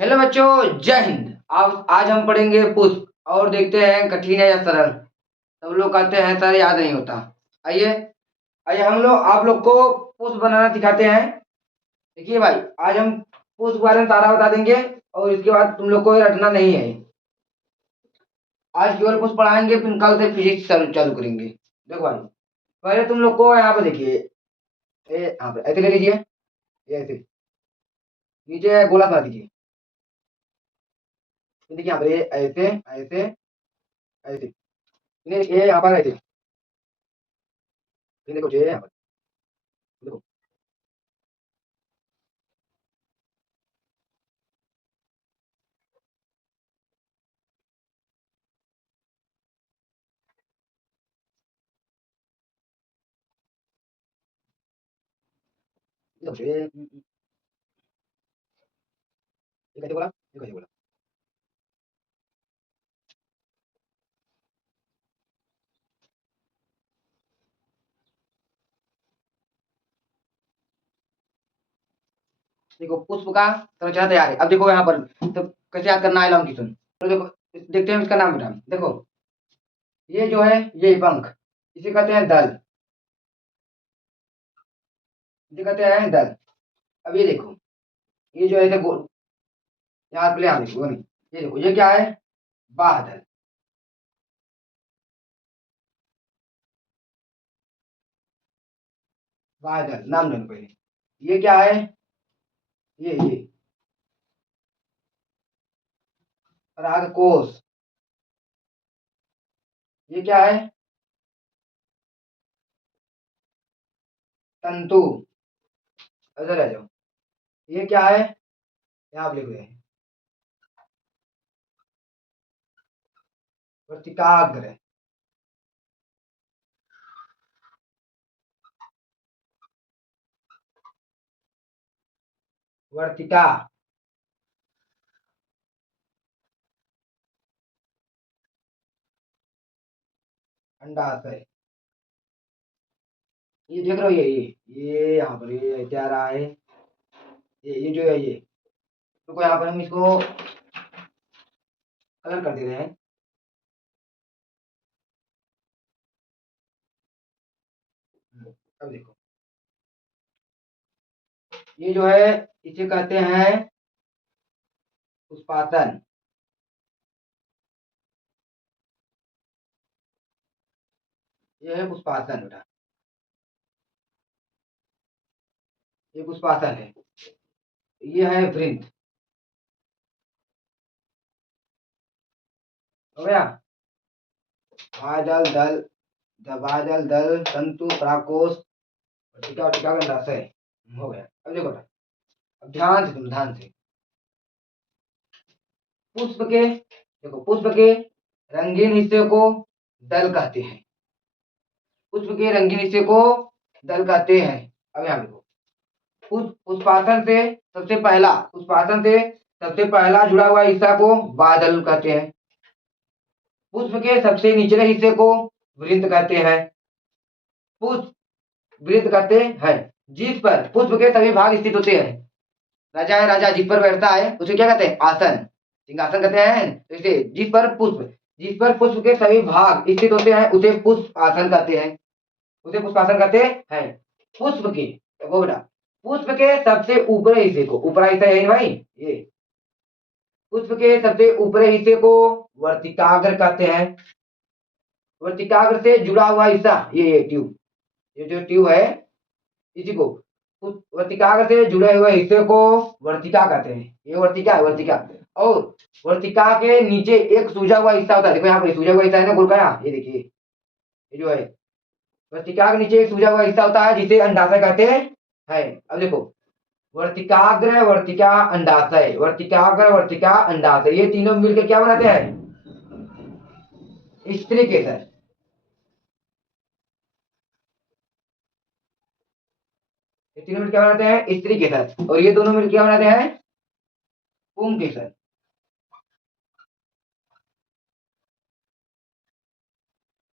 Hello बच्चों, जय हिंद। आज हम पढ़ेंगे पुष्प और देखते हैं कठिन है या सरल। सब लोग कहते हैं सर याद नहीं होता। आइए आइए हम लोग आप लोग को पुष्प बनाना सिखाते हैं। देखिए भाई, आज हम पुष्प के बारे में सारा बता देंगे और इसके बाद तुम लोग को रटना नहीं है। आज केवल पुष्प पढ़ाएंगे, फिर कल से फिजिक्स चालू करेंगे। देखो भाई, पहले तुम लोग को यहाँ पे देखिए, यहाँ पे ऐसे ले लीजिए, ये ऐसे नीचे गोला बना दीजिए। देखिए यहाँ पे ऐसे ऐसे ऐसे, ये यहाँ पर ऐसे, ये देखो ये यहाँ पर देखो, ये देखो ये कैसे बोला, ये कैसे बोला। देखो पुष्प का संरचना तैयार है। अब देखो यहाँ पर तो कैसे याद करना है, लॉन्ग किस्म। तो देखो देखते हैं इसका नाम बेटा। देखो ये जो है, ये पंख, इसे कहते हैं दल, इसे कहते हैं दल। अब ये देखो, ये जो है ऐसे गोल, यहाँ पे यहाँ देखो नहीं, ये देखो ये क्या है, बादल। बादल नाम जानो पहले। ये क्या है, ये रागकोश। ये क्या है, तंतु। इधर आ जाओ, ये क्या है, यहाँ आप लिख रहे हैं वर्तिकाग्र। वर्तिका, अंडाशय। ये देख रहे हो, ये यहाँ पर ये क्या रहा है, ये जो है ये। तो यहाँ पर हम इसको कलर कर दे रहे हैं। अब देखो, ये जो है इसे कहते हैं पुष्पासन। ये है पुष्पासन बेटा, ये पुष्पासन है। ये है वृंत। हो गया, बादल दल, बादल दल तंतु पराकोष, टीका टीका का अंडाशय। हो गया। अब देखो बेटा, अब ध्यान से, तुम ध्यान से। पुष्प के, देखो पुष्प के रंगीन हिस्से को दल कहते हैं। पुष्प के रंगीन हिस्से को दल कहते हैं। अब यहाँ देखो, पुष्पासन से सबसे पहला जुड़ा हुआ हिस्सा को बादल कहते हैं। पुष्प के सबसे निचले हिस्से को वृंत कहते हैं। पुष्प वृंत कहते हैं जिस पर पुष्प के सभी भाग स्थित होते हैं। राजा है, राजा जिस पर बैठता है उसे क्या कहते हैं, आसन, सिंहासन कहते हैं। तो इसे जिस पर पुष्प के सभी भाग स्थित होते हैं उसे पुष्प आसन कहते हैं, उसे पुष्पासन कहते हैं। पुष्प के, देखो बेटा, पुष्प के सबसे ऊपरी हिस्से को, ऊपरा हिस्सा है भाई, ये पुष्प के सबसे ऊपरी हिस्से को वर्तिकाग्र कहते हैं। वर्तिकाग्र से जुड़ा हुआ हिस्सा, ये ट्यूब, ये जो ट्यूब है इसी को, वर्तिकाग्र से जुड़े हुए हिस्से को वर्तिका कहते हैं। ये वर्तिका है, वर्तिका। और वर्तिका के नीचे एक सूजा हुआ हिस्सा होता है। देखो यहाँ पे सूजा हुआ हिस्सा है ना, गोल का, यहाँ ये देखिए, ये जो है वर्तिका के नीचे एक सूजा हुआ हिस्सा होता है जिसे अंडाशय कहते हैं है। अब देखो, वर्तिकाग्र, वर्तिका, अंडाशय, वर्तिकाग्र, वर्तिका, अंडाशय, ये तीनों मिलकर क्या बनाते हैं, स्त्री केसर। ये तीनों मिलकर क्या बनाते हैं, स्त्री केसर। और ये दोनों मिलकर क्या बनाते हैं, पुंग केसर।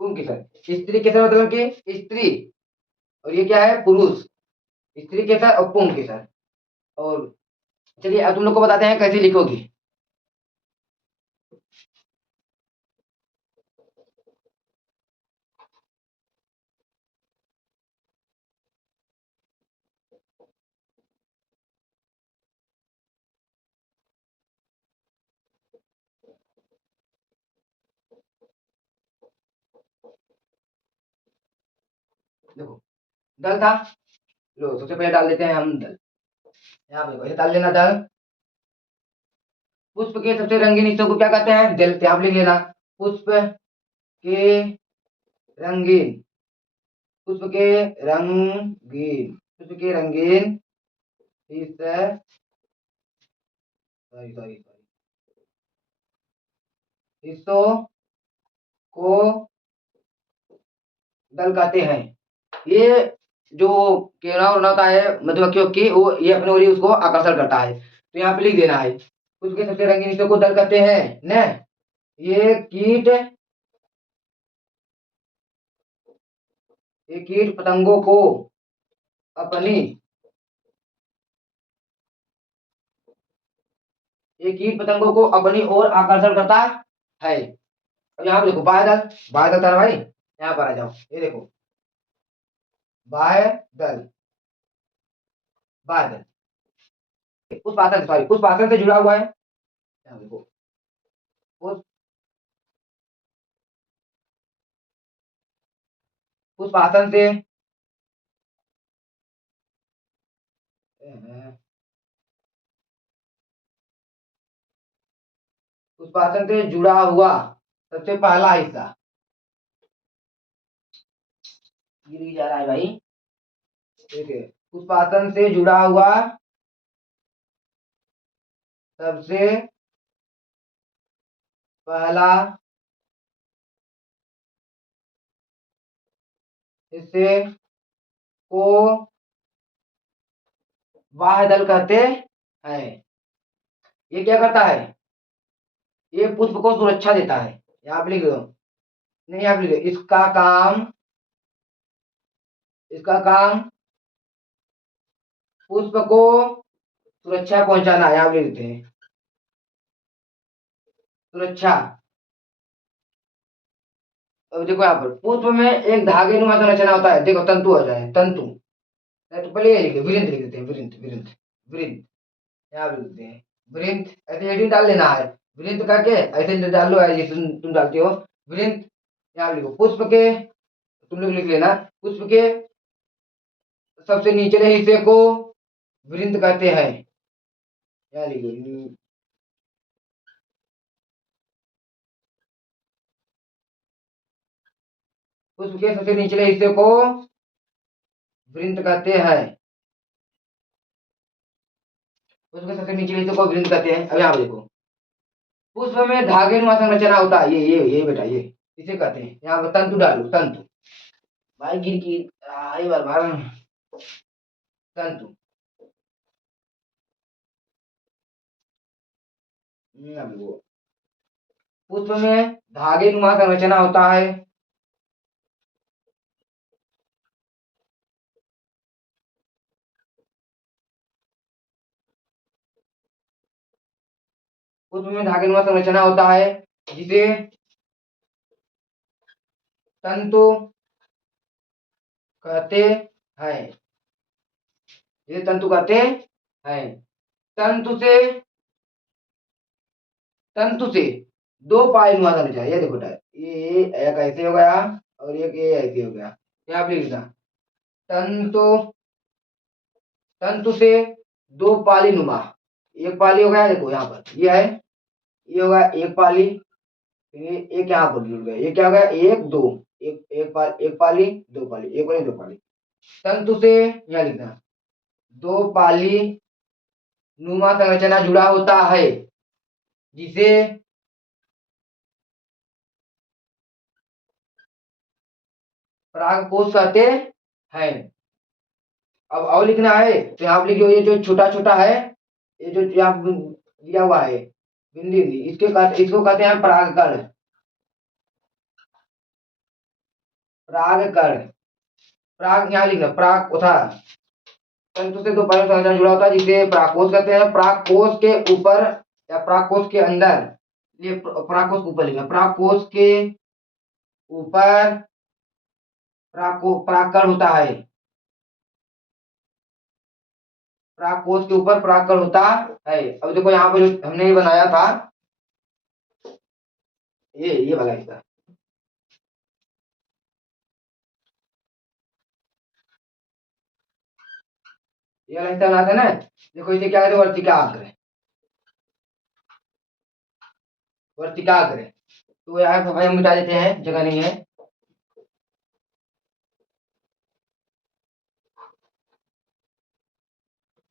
पुंग केसर, स्त्री केसर मतलब कि स्त्री, और ये क्या है, पुरुष। स्त्री केसर और पुंग केसर। और चलिए अब तुम लोग को बताते हैं कैसे लिखोगी। देखो दल था, लो सबसे पहले डाल देते हैं हम दल। यहाँ पे पहले डाल लेना दल। पुष्प के सबसे रंगीन हिस्सों को क्या कहते हैं? दल। यहाँ पे लिख लेना पुष्प के रंगीन, पुष्प के रंगीन, पुष्प के रंगीन हिस्से, सॉरी सॉरी सॉरी, हिस्सों को दल कहते हैं। ये जो केवड़ा उड़ना होता है मधुमक्खियों की, वो ये अपने ओर ही उसको आकर्षण करता है। तो यहाँ पे लिख देना है उसके सबसे रंगीन हिस्सों को दल कहते हैं न। ये कीट, ये कीट पतंगों को अपनी, ये कीट पतंगों को अपनी ओर आकर्षण करता है। अब यहाँ पे देखो बादल, बादल था भाई, यहाँ पर आ जाओ, ये देखो बादल, बादल उस भाषण, सॉरी उस भाषण से जुड़ा हुआ है। यहाँ देखो उस उस भाषण से, उस भाषण से जुड़ा हुआ सबसे पहला हिस्सा, गिर जा रहा है भाई, देखिए उस भाषण से जुड़ा हुआ सबसे पहला हिस्से को वाह दल कहते हैं। ये क्या करता है? ये पुष्प को सुरक्षा देता है। यहाँ पे लिख दो, नहीं यहाँ पे लिख दो, इसका काम पुष्प को सुरक्षा पहुंचाना। यहाँ पे लिख देते हैं सुरक्षा। अब देखो यहाँ पर पुष्प में एक धागे नुमा संरचना होता है, देखो तंतु होता है, तंतु। तो पहले ये लिखे वृंत लिख देते हैं, वृंत वृंत वृंत, यहाँ पे लिख देते हैं वृंत। ऐसे हेडिंग डाल लेना है, वृंत करके ऐसे डाल लो, ऐसे तुम डालते हो वृंत। यहाँ लिखो पुष्प के, तुम लोग लिख लेना पुष्प के सबसे निचले हिस्से को वृंत कहते हैं। यहाँ लिखो पुष्प के सबसे निचले हिस्से को वृंत कहते हैं, पुष्प के सबसे निचले हिस्से को वृंत कहते हैं। अब यहाँ पे देखो पुष्प में धागे नुमा संरचना होता है, ये बेटा, ये इसे कहते हैं। यहाँ पर तंतु डालो, तंतु भाई गिर की आई बार बार, तंतु। अब वो पुष्प में धागे नुमा संरचना होता है, पुष्प में धागे नुमा संरचना होता है जिसे तंतु कहते हैं, ये तंतु कहते हैं। तंतु से, तंतु से दो पाई नुमा संरचना, ये देखो ये एक ऐसे हो गया और एक ये ऐसे हो गया। क्या आप लिख देना तंतु, तंतु से दो पाली नुमा, एक पाली हो गया, देखो यहाँ पर ये है, ये होगा एक पाली, ये एक यहाँ पर जुड़ गया, ये क्या हो गया एक दो, एक पाली दो पाली, एक पाली दो पाली। तंतु से यहाँ लिखना दो पाली नुमा संरचना जुड़ा होता है जिसे परागकोश कहते हैं। अब और लिखना है तो यहाँ पर लिखियो, ये जो छोटा छोटा है, ये जो यहाँ दिया हुआ है बिंदी बिंदी, इसको कहते हैं परागकण, परागकण। पराग यहाँ लिखना, पराग उठा तंतु से दो पायों का संरचना जुड़ा होता है जिसे परागकोश कहते हैं। परागकोश के ऊपर या परागकोश के अंदर, ये परागकोश के ऊपर लिखा, परागकोश के ऊपर परागकण होता है। परागकोश के ऊपर परागकण होता है। अब देखो यहाँ पे जो हमने ये बनाया था, ये वाला हिस्सा, ये वाला हिस्सा बना था ना। देखो इसे क्या कहते हैं, वर्तिकाग्र। वर्तिकाग्र तो यहाँ भाई हम मिटा देते हैं, जगह नहीं है।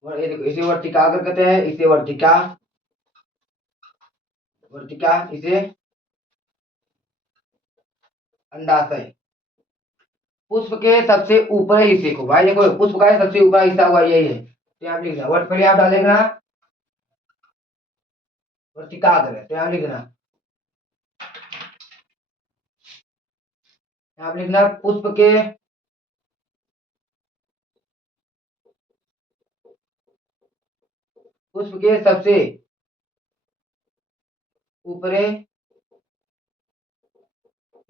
और ये देखो इसे वर्तिकाग्र कहते हैं, इसे वर्तिका, इसे अंडाशय। पुष्प के सबसे ऊपरी हिस्से को, भाई देखो पुष्प का सबसे ऊपरी हिस्सा हुआ यही है, तो यहाँ लिखना वर्ड, पहले आप डालेगा वर्तिकाग्र, तो यहाँ लिखना, यहाँ लिखना पुष्प के सबसे ऊपरी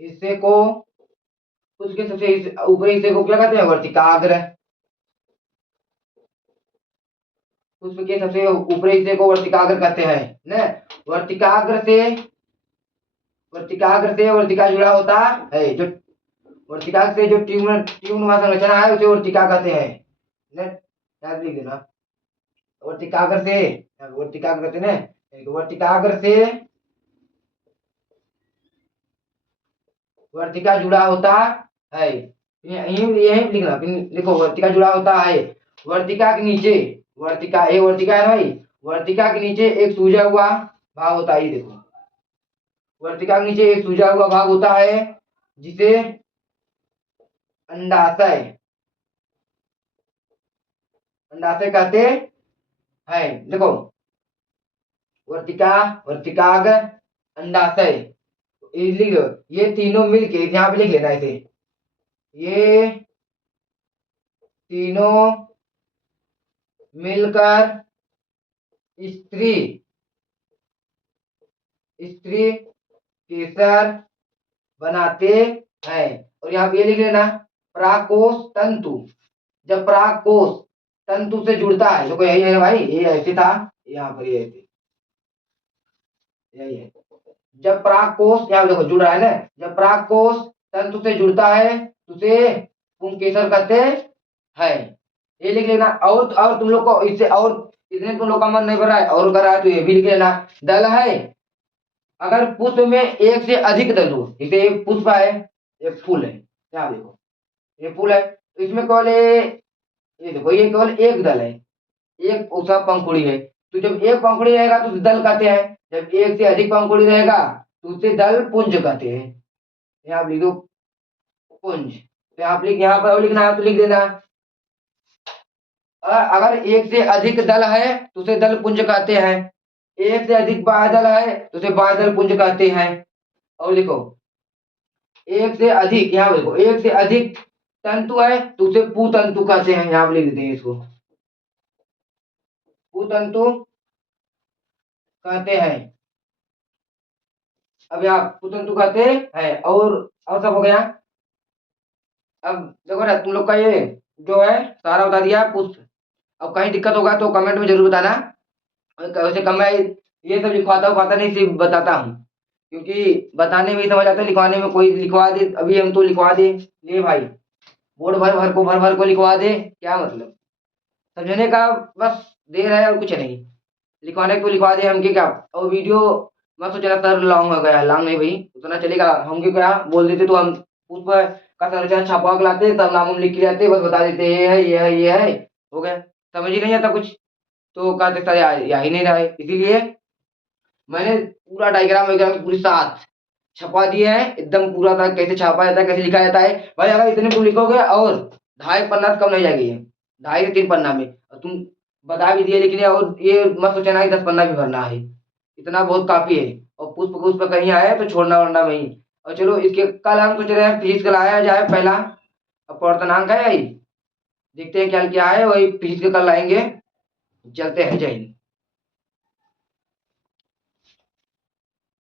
हिस्से को, उसके सबसे ऊपरी हिस्से को क्या कहते हैं, वर्तिकाग्र। पुष्प के सबसे ऊपरी हिस्से को वर्तिकाग्र कहते हैं न। वर्तिकाग्र से वर्तिका जुड़ा होता है, जो वर्तिका से जो ट्यूबनुमा संरचना है उसे वर्तिका कहते हैं न, याद लिख देना। वर्तिकाग्र से, वर्तिकाग्र कहते हैं न, वर्तिकाग्र से वर्तिका जुड़ा होता है, यही लिखना, देखो वर्तिका जुड़ा होता है। वर्तिका के नीचे, वर्तिका ये वर्तिका है भाई, वर्तिका के नीचे एक सूजा हुआ भाग होता है। ये देखो वर्तिका के नीचे एक सूजा हुआ भाग होता है जिसे अंडाशय कहते हैं। देखो वर्तिका, वर्तिकाग्र, अंडाशय, ये लिख लो, ये तीनों मिलके यहाँ पे लिख लेना इसे, ये तीनों मिलकर स्त्री केसर बनाते हैं। और यहाँ पे ये लिख लेना परागकोश तंतु, जब परागकोश तंतु से जुड़ता है, देखो यही है भाई, ये ऐसे था, यहाँ पर ये ऐसे, यही है। जब परागकोश यहाँ देखो जुड़ रहा है ना, जब परागकोश तंतु से जुड़ता है तो उसे पुंकेसर कहते हैं। ये लिख लेना। और तुम लोग को इससे और इतने तुम लोग का मन नहीं भर रहा है और कर रहा है तो ये भी लिख लेना। दल है, अगर पुष्प में एक से अधिक दल हो, जैसे एक पुष्प है, एक फूल है, यहाँ देखो ये फूल है, तो इसमें केवल ये देखो ये केवल एक दल है, एक उसका पंखुड़ी है, तो जब एक पंखुड़ी रहेगा तो उसे दल कहते हैं, जब एक से अधिक पंखुड़ी रहेगा तो उसे दल पुंज कहते हैं। यहाँ लिख दो पुंज, तो आप लिख, यहाँ पर लिखना है तो लिख देना। अगर एक से अधिक दल है तो उसे दल पुंज कहते हैं, एक से अधिक बाह्यदल है तो उसे बाह्यदल पुंज कहते हैं। और लिखो एक से अधिक, यहाँ देखो एक से अधिक तंतु है तो उसे पुतंतु कहते हैं, यहाँ लिख देते हैं इसको, पुतंतु कहते हैं। अब यहाँ पुतंतु कहते हैं, और सब हो गया। अब देखो ना तुम लोग का ये जो है सारा बता दिया पुष्प। अब कहीं दिक्कत होगा तो कमेंट में जरूर बताना, वैसे कम मैं ये सब लिखवाता नहीं, सिर्फ बताता हूँ, क्योंकि बताने में ही समझ आता है, लिखवाने में कोई लिखवा दे, अभी हम तो लिखवा दे ले भाई, बोर्ड भर को लिखवा दे, क्या मतलब समझने का, बस देर है और कुछ नहीं, लिखवाने को लिखवा दे हम क्या। और वीडियो मत सोचना सर लॉन्ग हो गया, लॉन्ग नहीं भाई, उतना चलेगा, हम क्या बोल देते तो हम उस पर का संरचना छापा के लाते, तब नाम लिख के जाते, बस बता देते ये है ये है ये है, हो गया, समझ ही नहीं आता कुछ, तो कहते सर या ही नहीं रहा है। इसीलिए मैंने पूरा डायग्राम वगैरह पूरी साथ छपा दिए है, एकदम पूरा था, कैसे छापा जाता है, कैसे लिखा जाता है भाई। अगर इतने तुम लिखोगे और 2.5 पन्ना कम नहीं जाएगी, 2.5 से 3 पन्ना में तुम बता भी दिए, लेकिन और ये मत सोचना कि 10 पन्ना भी भरना है, इतना बहुत काफी है। और पुष्प पुष्प कहीं आए तो छोड़ना वरना वहीं। और चलो इसके कल हम सोच रहे हैं फिजिक्स का लाया जाए पहला, अब प्रवर्तनांक है यही, देखते हैं क्या क्या है, वही खींच के कल लाएंगे। चलते हैं, जय हिंद।